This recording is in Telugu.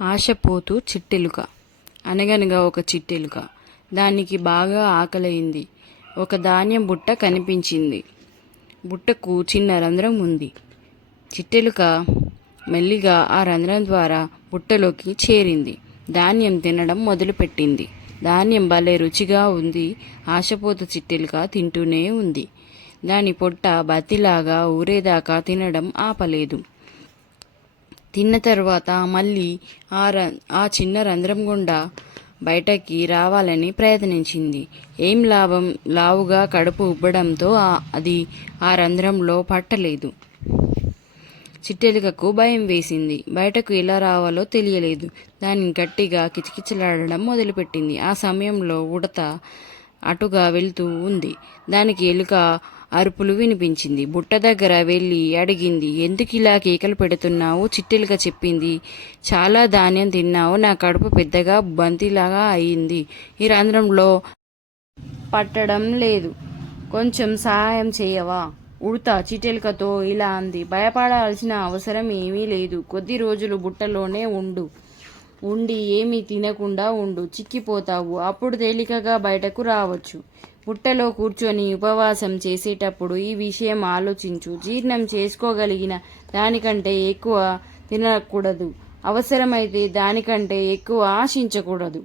ఆశపోతూ చిట్టెలుక. అనగనగా ఒక చిట్టెలుక. దానికి బాగా ఆకలయింది. ఒక ధాన్యం బుట్ట కనిపించింది. బుట్టకు చిన్న రంధ్రం ఉంది. చిట్టెలుక మెల్లిగా ఆ రంధ్రం ద్వారా బుట్టలోకి చేరింది. ధాన్యం తినడం మొదలుపెట్టింది. ధాన్యం భలే రుచిగా ఉంది. ఆశపోతు చిట్టెలుక తింటూనే ఉంది. దాని పొట్ట బతిలాగా ఊరేదాకా తినడం ఆపలేదు. తిన్న తర్వాత మళ్ళీ ఆ చిన్న రంధ్రం గుండా బయటకి రావాలని ప్రయత్నించింది. ఏం లాభం? లావుగా కడుపు ఉబ్బడంతో అది ఆ రంధ్రంలో పట్టలేదు. చిట్టెలుకకు భయం వేసింది. బయటకు ఎలా రావాలో తెలియలేదు. దాన్ని గట్టిగా కిచకిచలాడడం మొదలుపెట్టింది. ఆ సమయంలో ఉడత అటుగా వెళ్తూ ఉంది. దానికి ఎలుక అరుపులు వినిపించింది. బుట్ట దగ్గర వెళ్ళి అడిగింది, ఎందుకు ఇలా కేకలు పెడుతున్నావు? చిట్టెలుక చెప్పింది, చాలా ధాన్యం తిన్నావు, నా కడుపు పెద్దగా బంతిలాగా అయింది, ఈ రంధ్రంలో పట్టడం లేదు, కొంచెం సహాయం చేయవా? ఉడత చిట్టెలుకతో ఇలా అంది, భయపడాల్సిన అవసరం ఏమీ లేదు. కొద్ది రోజులు బుట్టలోనే ఉండి ఏమీ తినకుండా ఉండు, చిక్కిపోతావు. అప్పుడు తేలికగా బయటకు రావచ్చు. బుట్టలో కూర్చొని ఉపవాసం చేసేటప్పుడు ఈ విషయం ఆలోచించు. జీర్ణం చేసుకోగలిగిన దానికంటే ఎక్కువ తినకూడదు. అవసరమైతే దానికంటే ఎక్కువ ఆశించకూడదు.